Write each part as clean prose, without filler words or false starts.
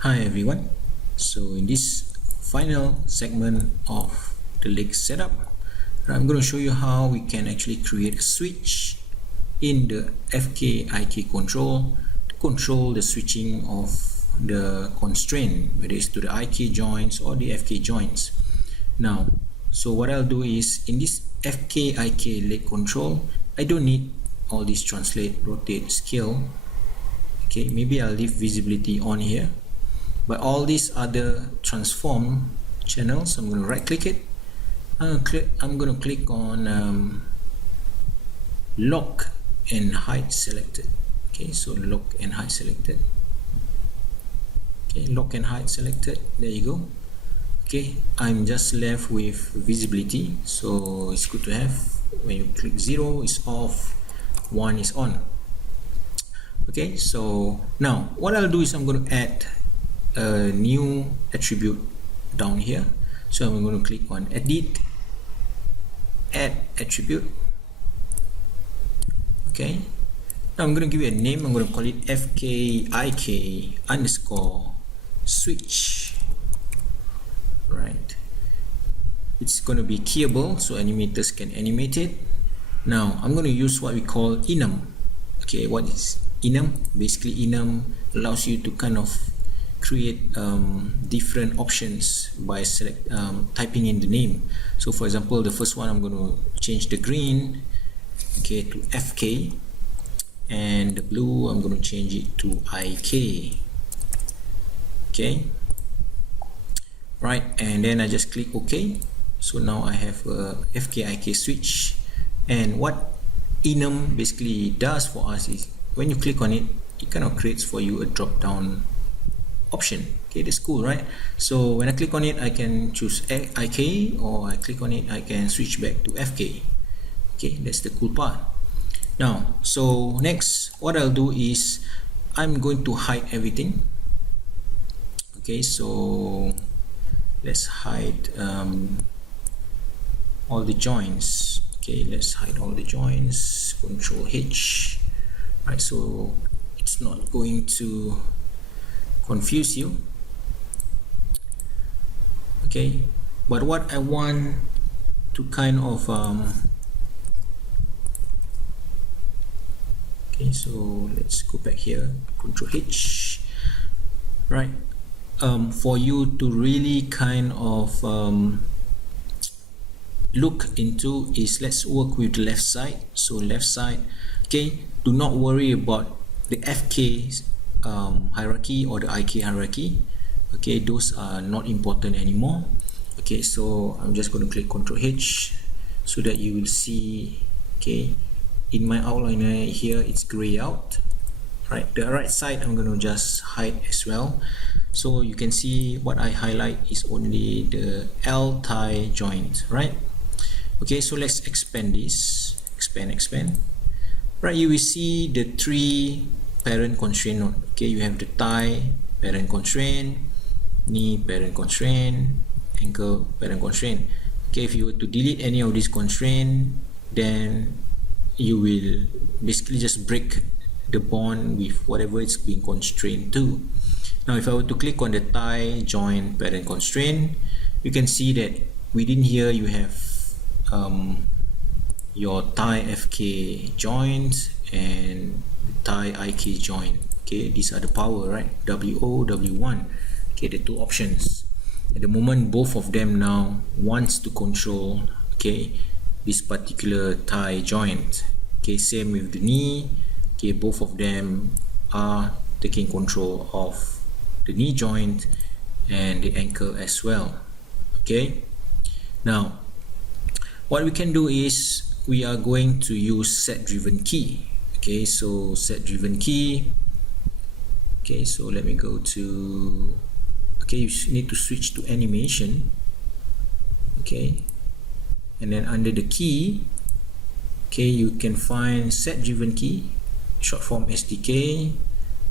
Hi everyone. So in this final segment of the leg setup, I'm going to show you how we can actually create a switch in the FKIK control to control the switching of the constraint, whether it's to the IK joints or the FK joints. Now, so what I'll do is in this FKIK leg control, I don't need all this translate, rotate, scale. Okay, maybe I'll leave visibility on here. But all these other transform channels, I'm going to right click it. I'm going to click on lock and hide selected. Okay, so lock and hide selected. Okay, lock and hide selected. There you go. Okay, I'm just left with visibility, so it's good to have. When you click 0 is off, 1 is on. Okay, so now what I'll do is I'm going to add a new attribute down here. So I'm going to click on edit, add attribute. Okay, now I'm going to give it a name. I'm going to call it FKIK underscore switch. Right, it's going to be keyable so animators can animate it. Now I'm going to use what we call enum. Okay, what is enum? Basically enum allows you to kind of create different options by typing in the name. So for example, the first one, I'm going to change the green, okay, to FK, and the blue I'm going to change it to IK. Okay, right, and then I just click OK. So now I have a FKIK switch, and what enum basically does for us is when you click on it, it kind of creates for you a drop down option. Okay, that's cool, right? So when I click on it, I can choose IK, or I click on it, I can switch back to FK. Okay, that's the cool part. Now, so next, what I'll do is I'm going to hide everything. Okay, so let's hide all the joints. Okay, let's hide all the joints. Control H. Right, so it's not going to confuse you. Okay, but what I want to kind of okay, so let's go back here, Control H, right? For you to really kind of look into is, let's work with the left side. So left side, okay, do not worry about the FK hierarchy or the IK hierarchy. Okay, those are not important anymore. Okay, so I'm just going to click Ctrl H so that you will see, okay, in my outliner here it's gray out. Right, the right side I'm going to just hide as well, so you can see what I highlight is only the L tie joint, right? Okay, so let's expand this, expand. Right, you will see the three parent constraint node. Okay, you have the thigh parent constraint, knee parent constraint, ankle parent constraint. Okay, if you were to delete any of these constraint, then you will basically just break the bond with whatever it's being constrained to. Now if I were to click on the thigh joint parent constraint, you can see that within here you have your thigh FK joint and thigh IK joint. Okay, these are the power, right? WO, W1. Okay, the two options. At the moment, both of them now wants to control, okay, this particular thigh joint. Okay, same with the knee. Okay, both of them are taking control of the knee joint and the ankle as well. Okay, now what we can do is we are going to use set driven key. Okay, so set driven key. Okay, so let me go to, okay, you need to switch to animation. Okay, and then under the key, okay, you can find set driven key, short form SDK,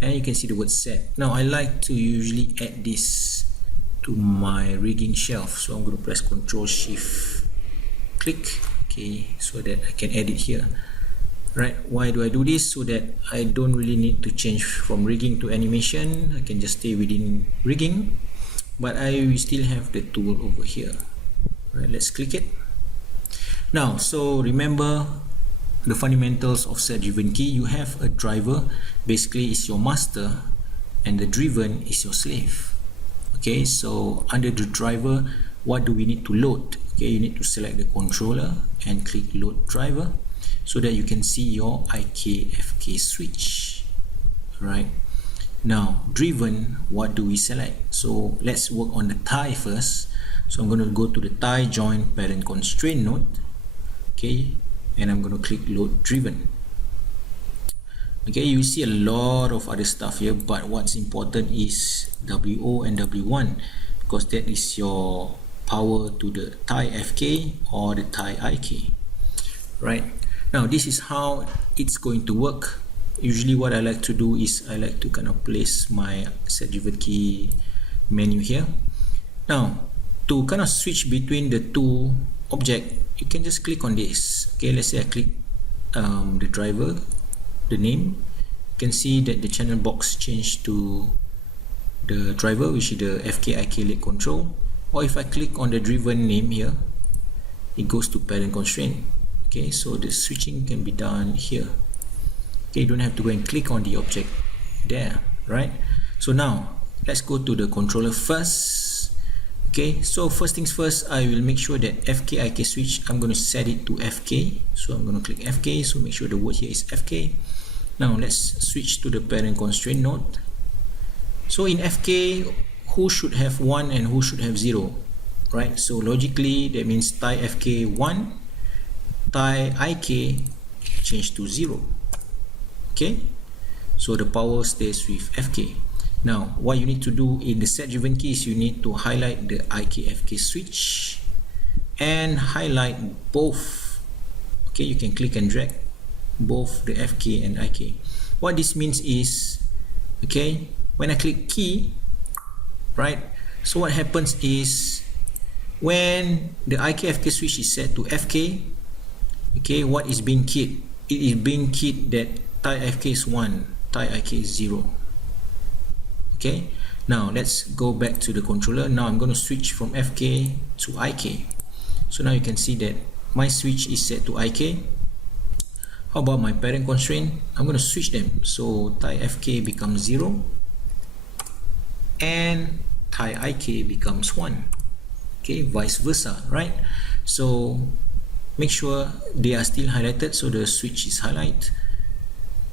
and you can see the word set. Now I like to usually add this to my rigging shelf, so I'm going to press Ctrl Shift click, okay, so that I can add it here. Right, why do I do this? So that I don't really need to change from rigging to animation. I can just stay within rigging, but I will still have the tool over here. Right, let's click it. Now, so remember the fundamentals of set driven key. You have a driver, basically is your master, and the driven is your slave. Okay, so under the driver, what do we need to load? Okay, you need to select the controller and click load driver, so that you can see your IK/FK switch. Right, now driven, what do we select? So let's work on the tie first. So I'm going to go to the tie join parent constraint node. Okay, and I'm going to click load driven. Okay, you see a lot of other stuff here, but what's important is WO and W1, because that is your power to the tie FK or the tie IK. Right, now this is how it's going to work. Usually what I like to do is I like to kind of place my set driven key menu here. Now to kind of switch between the two objects, you can just click on this. Okay, let's say I click the driver, the name. You can see that the channel box changed to the driver, which is the FKIK leg control. Or if I click on the driven name here, it goes to parent constraint. Okay, so the switching can be done here. Okay, you don't have to go and click on the object there, right? So now let's go to the controller first. Okay, so first things first, I will make sure that FKIK switch, I'm going to set it to FK. So I'm going to click FK, so make sure the word here is FK. Now let's switch to the parent constraint node. So in FK, who should have 1 and who should have 0, right? So logically that means tie FK 1, tie IK change to 0. Okay, so the power stays with FK. Now what you need to do in the set driven key is you need to highlight the IK/FK switch and highlight both. Okay, you can click and drag both the FK and IK. What this means is, okay, when I click key, right, so what happens is when the IK/FK switch is set to FK, okay, what is being keyed? It is being keyed that tie FK is 1, tie IK is 0. Okay, now let's go back to the controller. Now I'm going to switch from FK to IK. So now you can see that my switch is set to IK. How about my parent constraint? I'm going to switch them. So tie FK becomes 0 and tie IK becomes 1. Okay, vice versa, right? So make sure they are still highlighted, so the switch is highlighted.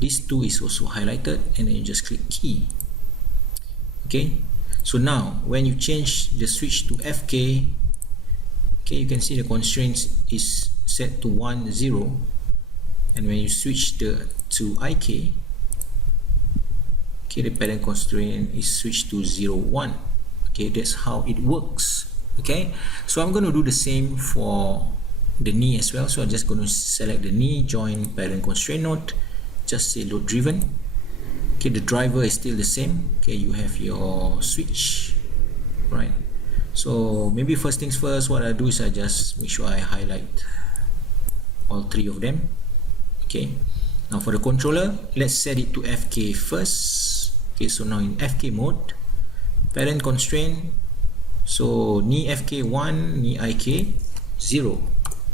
This 2 is also highlighted, and then you just click key. Okay, so now when you change the switch to FK, okay, you can see the constraints is set to 1, 0, and when you switch to IK, okay, the parent constraint is switched to 0, 1. Okay, that's how it works. Okay, so I'm going to do the same for the knee as well. So I'm just going to select the knee, join parent constraint node, just say load driven. Okay, the driver is still the same. Okay, you have your switch, right? So maybe first things first, what I do is I just make sure I highlight all 3 of them. Okay, now for the controller, let's set it to FK first. Okay, so now in FK mode, parent constraint, so knee FK 1, knee IK 0.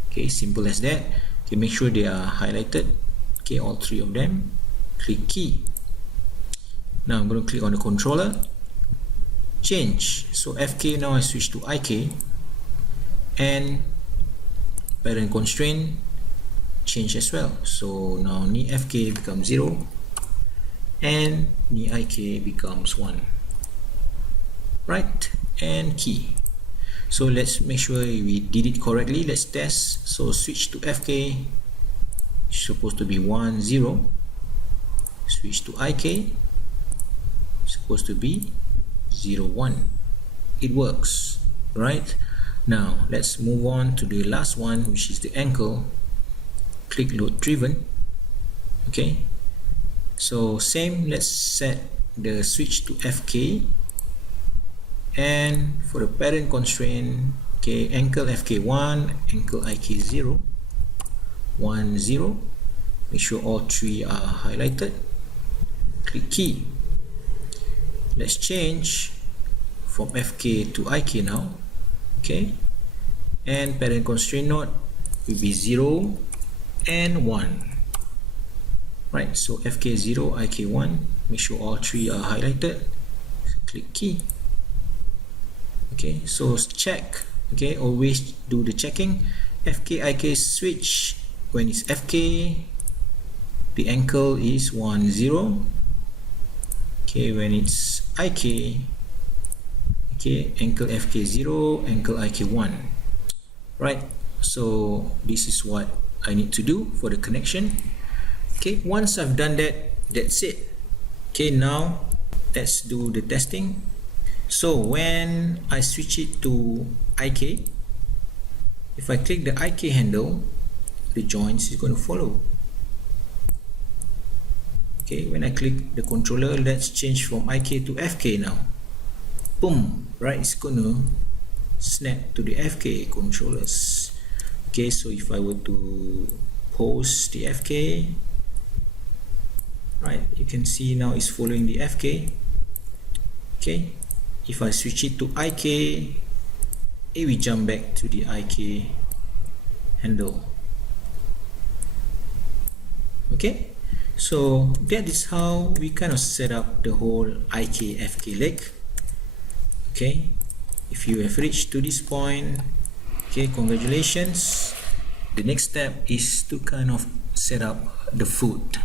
Okay, simple as that. Okay, make sure they are highlighted. Okay, all 3 of them. Click key. Now I'm going to click on the controller, change. So FK, now I switch to IK, and parent constraint change as well. So now knee FK becomes 0 and knee IK becomes 1. Right, and key. So let's make sure we did it correctly. Let's test. So switch to FK, it's supposed to be 1, 0. Switch to IK, supposed to be 0, 1. It works, right? Now let's move on to the last one, which is the ankle. Click load driven. Okay, so same, let's set the switch to FK, and for the parent constraint, okay, ankle FK 1, ankle IK 0, 1, 0, make sure all three are highlighted, click key. Let's change from FK to IK now. Okay, and parent constraint node will be 0 and 1. Right, so FK 0, IK 1, make sure all three are highlighted, click key. Okay, so check. Okay, always do the checking. FKIK switch, when it's FK, the ankle is 1 0. Okay, when it's IK, okay, ankle FK 0, ankle IK 1. Right, so this is what I need to do for the connection. Okay, once I've done that, that's it. Okay, now let's do the testing. So when I switch it to IK, if I click the IK handle, the joints is going to follow. Okay, when I click the controller, let's change from IK to FK now. Boom, right, it's going to snap to the FK controllers. Okay, so if I were to pause the FK, right, you can see now it's following the FK. Okay, if I switch it to IK, it will jump back to the IK handle. Okay, so that is how we kind of set up the whole IK FK leg. Okay, if you have reached to this point, okay, congratulations. The next step is to kind of set up the foot.